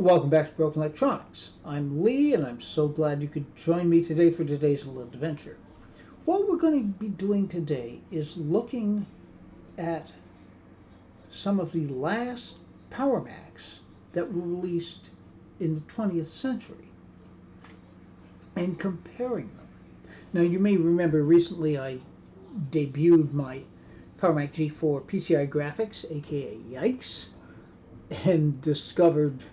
Welcome back to Broken Electronics. I'm Lee, and I'm so glad you could join me today for today's little adventure. What we're going to be doing today is looking at some of the last Power Macs that were released in the 20th century and comparing them. Now, you may remember recently I debuted my Power Mac G4 PCI graphics, aka Yikes, and discovered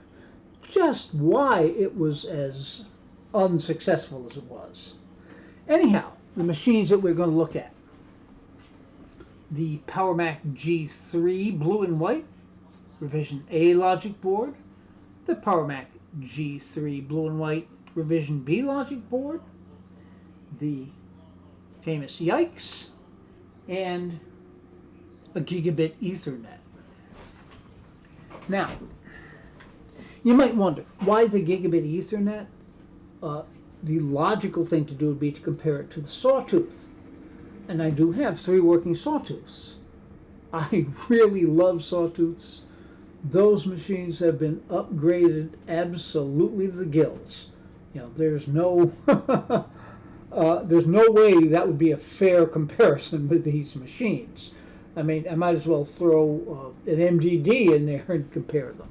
just why it was as unsuccessful as it was. Anyhow, the machines that we're going to look at. The Power Mac G3 Blue and White Revision A logic board, the Power Mac G3 Blue and White Revision B logic board, the famous Yikes, and a Gigabit Ethernet. Now, you might wonder, why the Gigabit Ethernet? The logical thing to do would be to compare it to the Sawtooth. And I do have 3 working Sawtooths. I really love Sawtooths. Those machines have been upgraded absolutely to the gills. You know, there's no way that would be a fair comparison with these machines. I mean, I might as well throw an MDD in there and compare them.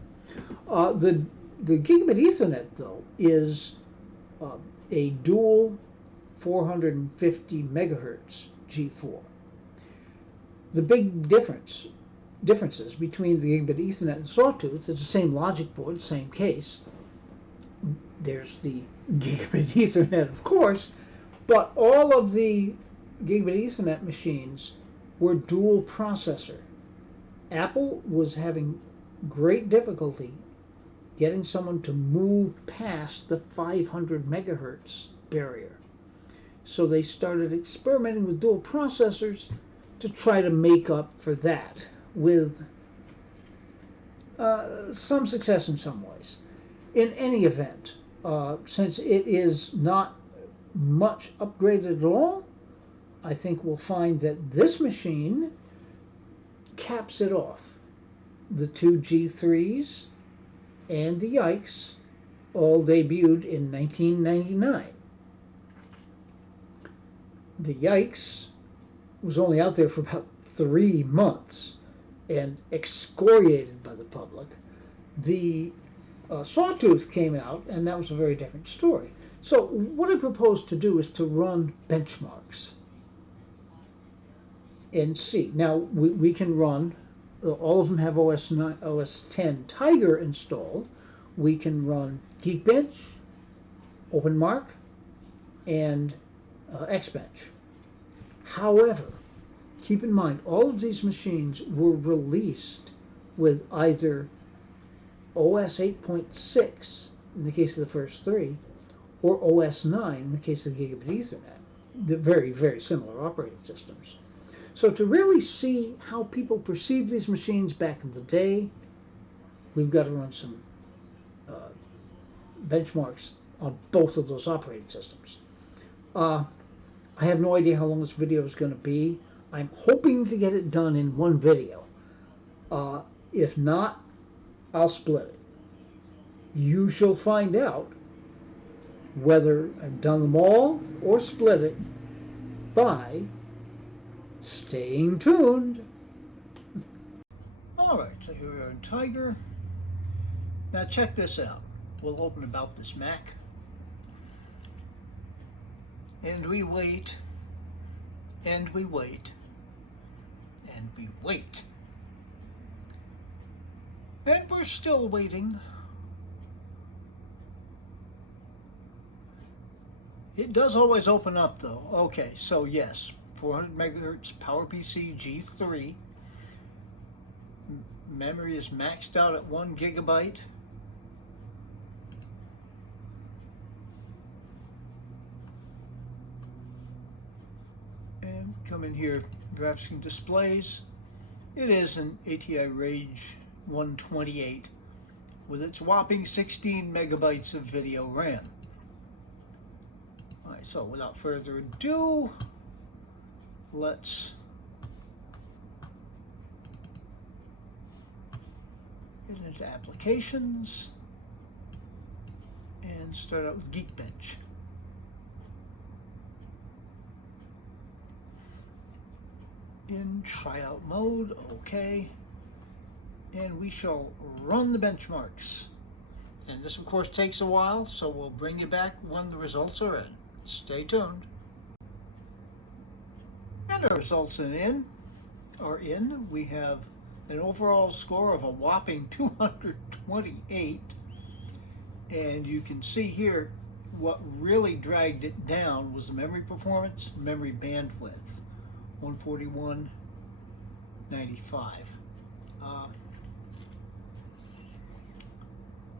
The Gigabit Ethernet, though, is a dual 450 megahertz G4. The big differences between the Gigabit Ethernet and Sawtooth is the same logic board, same case. There's the Gigabit Ethernet, of course, but all of the Gigabit Ethernet machines were dual processor. Apple was having great difficulty getting someone to move past the 500 megahertz barrier. So they started experimenting with dual processors to try to make up for that, with some success in some ways. In any event, since it is not much upgraded at all, I think we'll find that this machine caps it off. The 2 G3s and the Yikes all debuted in 1999. The Yikes was only out there for about 3 months and excoriated by the public. The Sawtooth came out, and that was a very different story. So what I propose to do is to run benchmarks and see. Now, we can run, all of them have OS 10 Tiger installed. We can run Geekbench, OpenMark, and Xbench. However, keep in mind, all of these machines were released with either OS 8.6 in the case of the first 3, or OS 9 in the case of the Gigabit Ethernet. They're very, very similar operating systems. So to really see how people perceived these machines back in the day, we've got to run some benchmarks on both of those operating systems. I have no idea how long this video is going to be. I'm hoping to get it done in one video. If not, I'll split it. You shall find out whether I've done them all or split it by staying tuned. Alright, so here we are in Tiger. Now check this out. We'll open About This Mac. And we wait. And we wait. And we wait. And we're still waiting. It does always open up, though. Okay, so yes, 400 megahertz PowerPC G3. Memory is maxed out at 1 gigabyte. And come in here, graphics and displays. It is an ATI Rage 128 with its whopping 16 megabytes of video RAM. Alright, so without further ado, let's get into applications. and start out with Geekbench. In tryout mode, okay. And we shall run the benchmarks. And this, of course, takes a while, so we'll bring you back when the results are in. Stay tuned. And our results are in. We have an overall score of a whopping 228. And you can see here what really dragged it down was the memory performance, memory bandwidth, 141.95.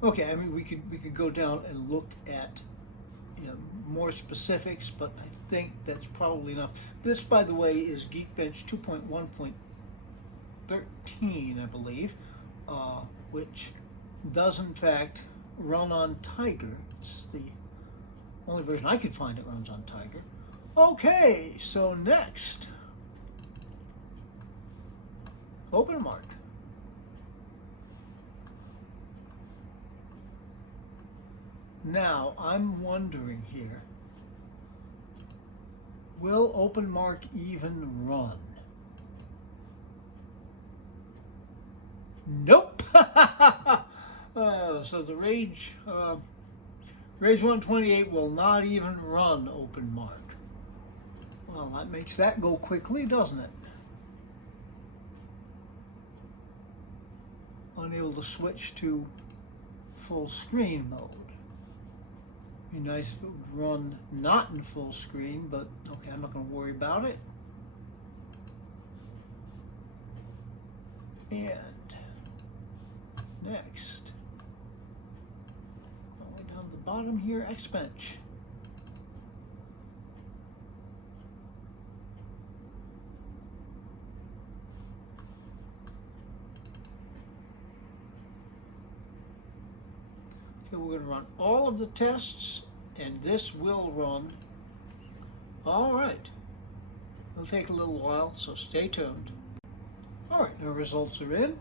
Okay, I mean we could go down and look at more specifics, but I think that's probably enough. This, by the way, is Geekbench 2.1.13, I believe, which does in fact run on Tiger. It's the only version I could find that runs on Tiger. Okay, so next, OpenMark. Now, I'm wondering here, will OpenMark even run? Nope! So the Rage 128 will not even run OpenMark. Well, that makes that go quickly, doesn't it? Unable to switch to full screen mode. Be nice if it would run not in full screen, but okay, I'm not going to worry about it. And next, all the way down to the bottom here, Xbench. Okay, we're going to run all of the tests, and this will run. All right. It'll take a little while, so stay tuned. All right, our results are in.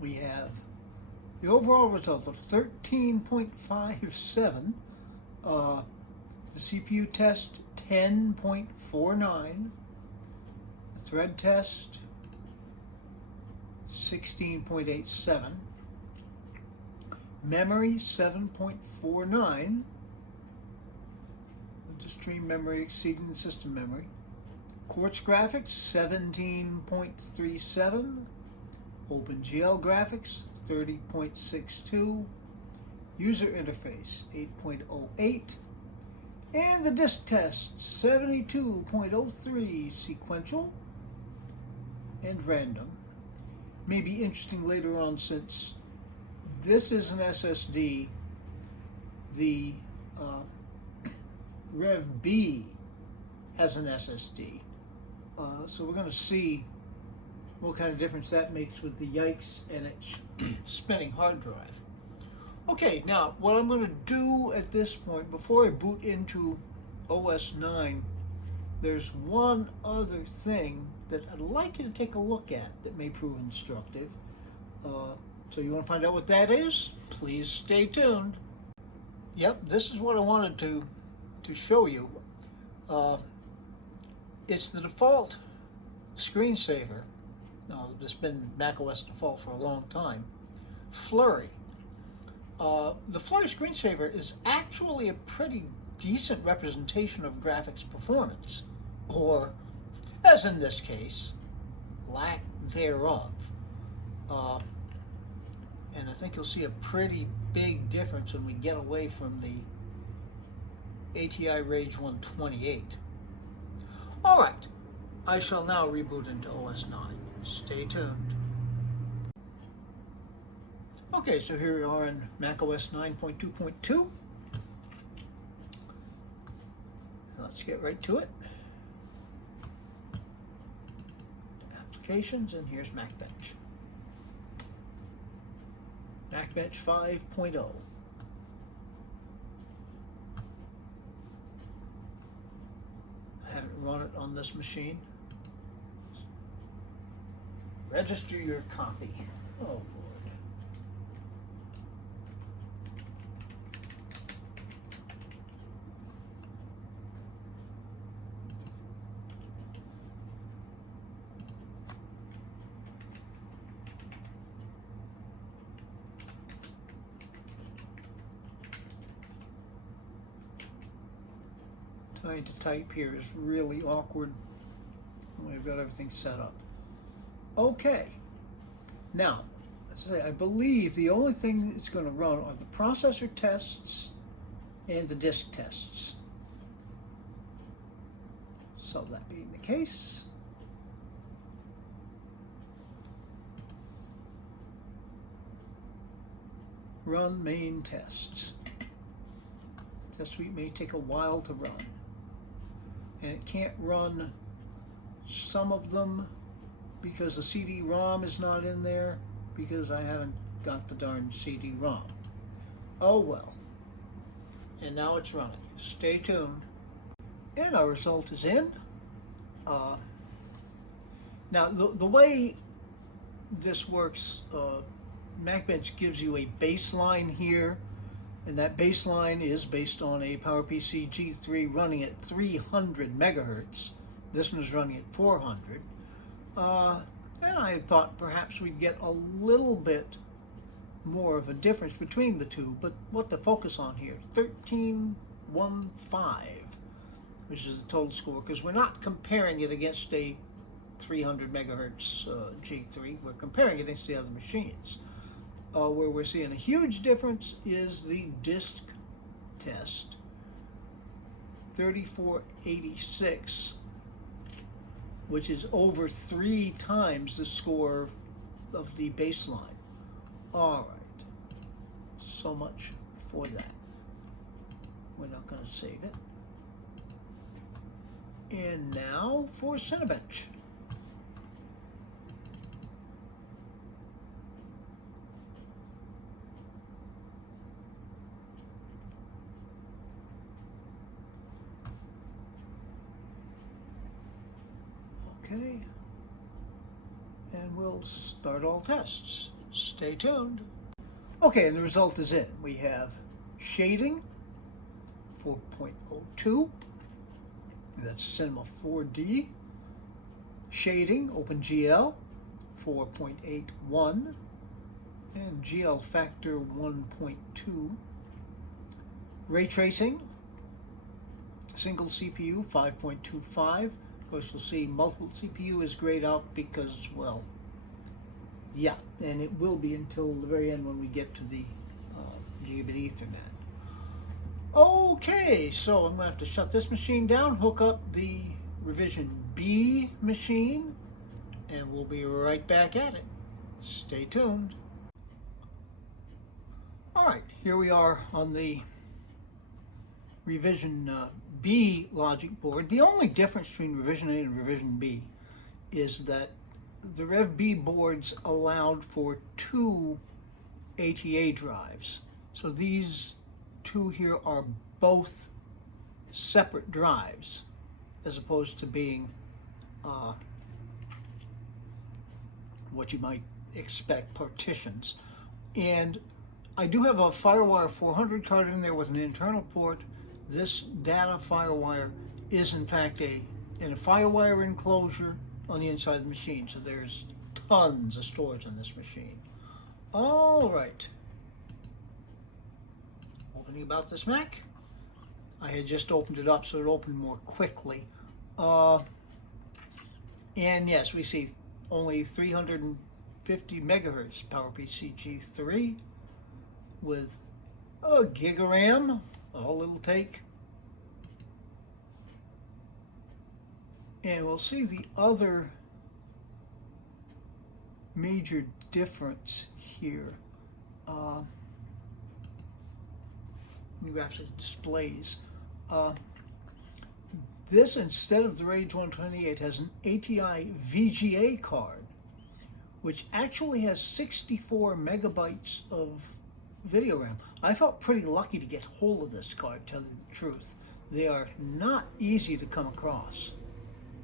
We have the overall result of 13.57. The CPU test, 10.49. The thread test, 16.87. Memory, 7.49. The stream memory exceeding the system memory. Quartz graphics, 17.37. OpenGL graphics, 30.62. User interface, 8.08. And the disk test, 72.03 sequential and random. May be interesting later on, since this is an SSD. The Rev B has an SSD. So we're going to see what kind of difference that makes with the Yikes and its spinning hard drive. Okay, now what I'm going to do at this point, before I boot into OS 9, there's one other thing that I'd like you to take a look at that may prove instructive. So you want to find out what that is? Please stay tuned. Yep, this is what I wanted to show you. It's the default screensaver. This has been macOS default for a long time. Flurry. The Flurry screensaver is actually a pretty decent representation of graphics performance, or, as in this case, lack thereof. And I think you'll see a pretty big difference when we get away from the ATI Rage 128. All right, I shall now reboot into OS 9. Stay tuned. Okay, so here we are in macOS 9.2.2. Let's get right to it. Applications, and here's MacBench. MacBench 5.0. I haven't run it on this machine. Register your copy. Oh, Lord. Trying to type here is really awkward. We've got everything set up. Okay. Now, as I say, I believe the only thing it's going to run are the processor tests and the disk tests. So that being the case, run main tests. Test suite may take a while to run. And it can't run some of them because the CD-ROM is not in there because I haven't got the darn CD-ROM. Oh well. And now it's running. Stay tuned. And our result is in. Now the way this works, MacBench gives you a baseline here, and that baseline is based on a PowerPC G3 running at 300 megahertz. This one is running at 400. And I thought perhaps we'd get a little bit more of a difference between the two, but what to focus on here, 1315, which is the total score, because we're not comparing it against a 300 megahertz G3, we're comparing it against the other machines. Where we're seeing a huge difference is the disk test, 3486, which is over 3 times the score of the baseline. All right, so much for that. We're not going to save it. And now for Cinebench. Okay, and we'll start all tests. Stay tuned. Okay, and the result is in. We have shading, 4.02. That's Cinema 4D. Shading, OpenGL, 4.81. And GL factor 1.2. Ray tracing, single CPU, 5.25. Of course, you'll see multiple CPU is grayed out because, well, yeah, and it will be until the very end when we get to the Gigabit Ethernet. Okay, so I'm going to have to shut this machine down, hook up the Revision B machine, and we'll be right back at it. Stay tuned. All right, here we are on the Revision B logic board. The only difference between Revision A and Revision B is that the Rev B boards allowed for 2 ATA drives. So these 2 here are both separate drives as opposed to being what you might expect, partitions. And I do have a FireWire 400 card in there with an internal port. This data FireWire is in fact in a FireWire enclosure on the inside of the machine, so there's tons of storage on this machine. All right. Opening about this Mac. I had just opened it up so it opened more quickly. And yes, we see only 350 megahertz PowerPC G3 with a gig of RAM. All it'll take. And we'll see the other major difference here. Graphics displays. This, instead of the Rage 128, has an ATI VGA card, which actually has 64 megabytes of video RAM. I felt pretty lucky to get hold of this card, to tell you the truth. They are not easy to come across.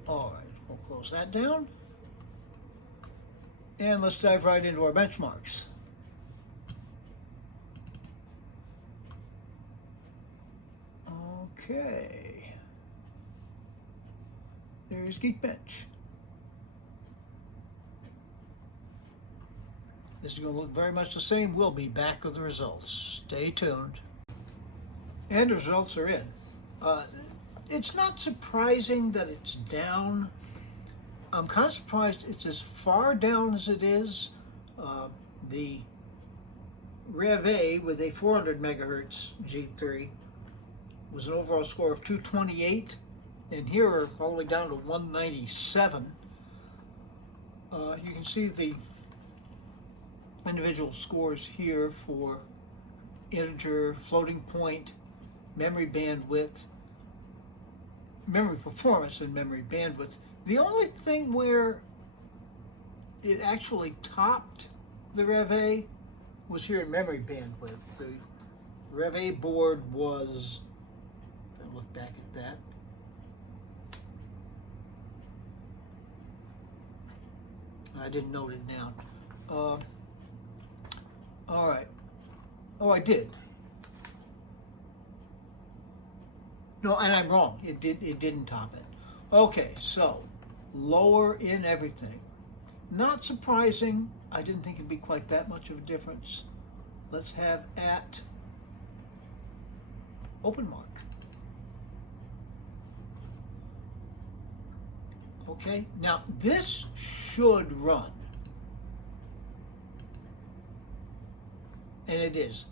All right, we'll close that down. And let's dive right into our benchmarks. Okay. There's Geekbench. This is going to look very much the same. We'll be back with the results. Stay tuned. And the results are in. It's not surprising that it's down. I'm kind of surprised it's as far down as it is. The Rev A with a 400 megahertz G3 was an overall score of 228, and here are all the way down to 197. You can see the individual scores here for integer, floating point, memory bandwidth, memory performance, and memory bandwidth. The only thing where it actually topped the Rev A was here in memory bandwidth. The Rev A board was, if I look back at that, I didn't note it down. All right. Oh, I did. No, and I'm wrong. It didn't top it. Okay, so lower in everything. Not surprising. I didn't think it'd be quite that much of a difference. Let's have at open mark. Okay, now this should run. And it is.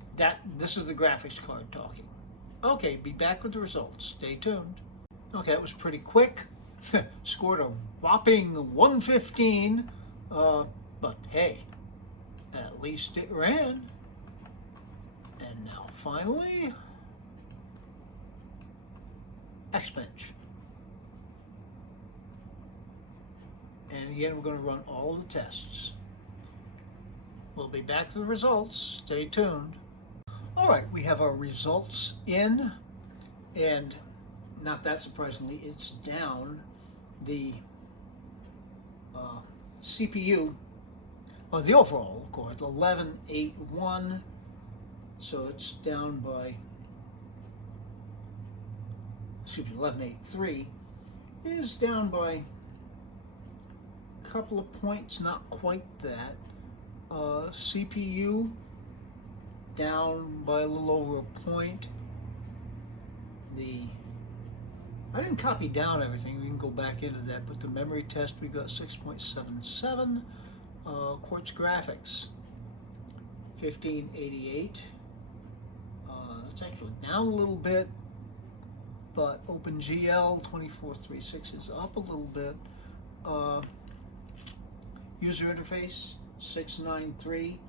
This is the graphics card talking. Okay, be back with the results. Stay tuned. Okay, that was pretty quick. Scored a whopping 115. But hey, at least it ran. And now finally, Xbench. And again, we're going to run all the tests. We'll be back to the results. Stay tuned. All right, we have our results in, and not that surprisingly, it's down. The CPU, the overall, of course, 1181. So it's down by, 1183 is down by a couple of points, not quite that. CPU down by a little over a point. I didn't copy down everything, we can go back into that, but the memory test we got 6.77. Quartz Graphics 1588. It's actually down a little bit, but OpenGL 2436 is up a little bit. User interface 693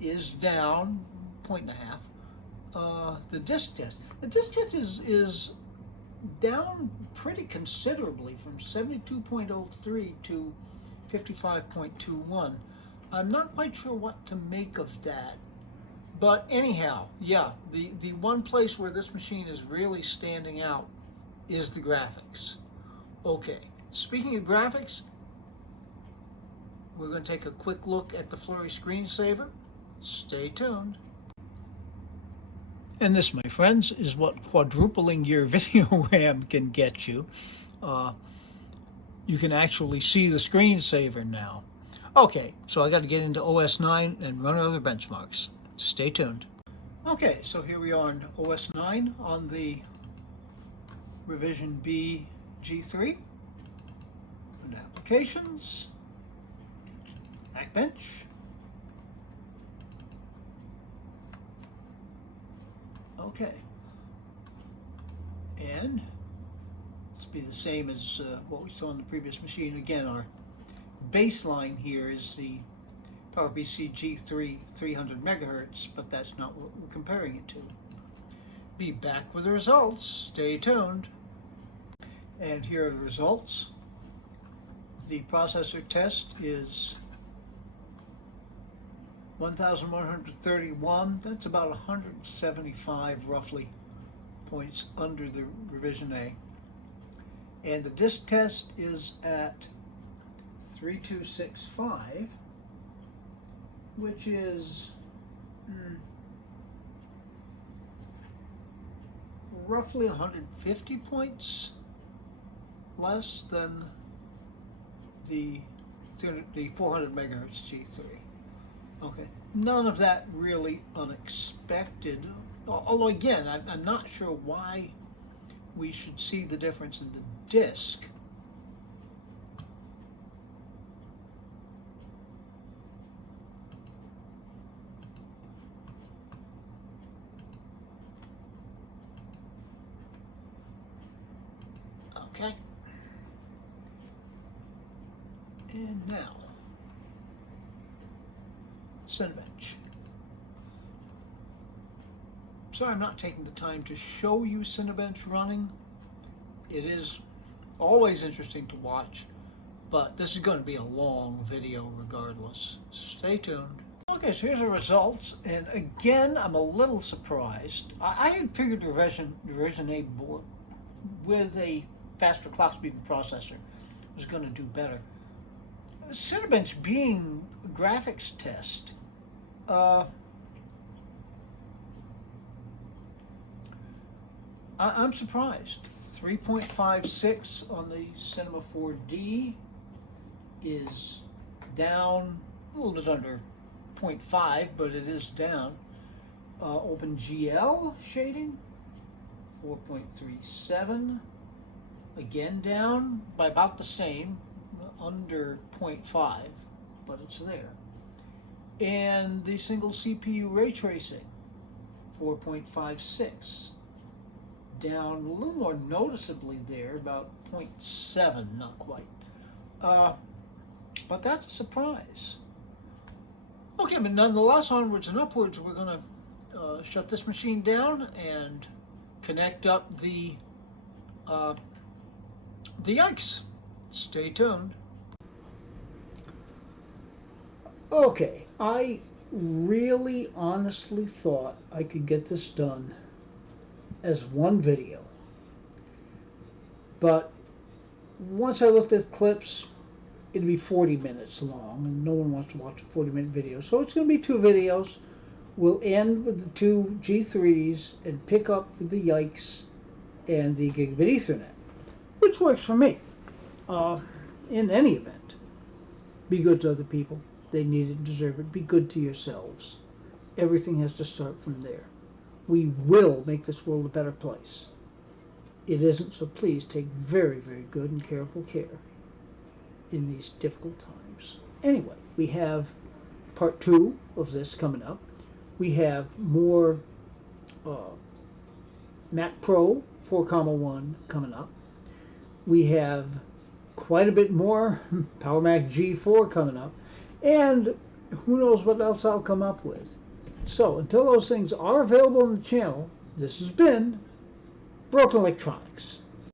is down 1.5. The disk test. The disk test is down pretty considerably from 72.03 to 55.21. I'm not quite sure what to make of that. But anyhow, yeah, the one place where this machine is really standing out is the graphics. Okay, speaking of graphics, we're going to take a quick look at the Flurry screensaver. Stay tuned. And this, my friends, is what quadrupling your video RAM can get you. You can actually see the screensaver now. Okay, so I got to get into OS 9 and run other benchmarks. Stay tuned. Okay, so here we are on OS 9 on the Revision B G3. And applications, Backbench. Okay, and this will be the same as what we saw on the previous machine. Again, our baseline here is the PowerPC G3 300 megahertz, but that's not what we're comparing it to. Be back with the results. Stay tuned. And here are the results. The processor test is 1,131. That's about 175 roughly points under the Revision A. And the disk test is at 3265, which is roughly 150 points less than the 400 megahertz G3. Okay, none of that really unexpected. Although again, I'm not sure why we should see the difference in the disk. Okay. And now, Cinebench. Sorry I'm not taking the time to show you Cinebench running. It is always interesting to watch, but this is going to be a long video regardless. Stay tuned. Okay, so here's the results, and again, I'm a little surprised. I had figured the Revision A board with a faster clock speed processor was going to do better. Cinebench being a graphics test, I'm surprised. 3.56 on the Cinema 4D is down a little bit under 0.5, but it is down. OpenGL shading, 4.37, again down by about the same, under 0.5, but it's there. And the single CPU ray tracing, 4.56, down a little more noticeably there, about 0.7, not quite. But that's a surprise. Okay, but nonetheless, onwards and upwards, we're going to shut this machine down and connect up the Yikes. Stay tuned. Okay, I really honestly thought I could get this done as one video, but once I looked at clips, it'd be 40 minutes long, and no one wants to watch a 40-minute video, so it's going to be 2 videos. We'll end with the 2 G3s and pick up with the Yikes and the Gigabit Ethernet, which works for me. In any event, be good to other people. They need it and deserve it. Be good to yourselves. Everything has to start from there. We will make this world a better place. It isn't, so please take very, very good and careful care in these difficult times. Anyway, we have part 2 of this coming up. We have more Mac Pro 4.1 coming up. We have quite a bit more Power Mac G4 coming up. And who knows what else I'll come up with. So, until those things are available on the channel, this has been Broken Electronics.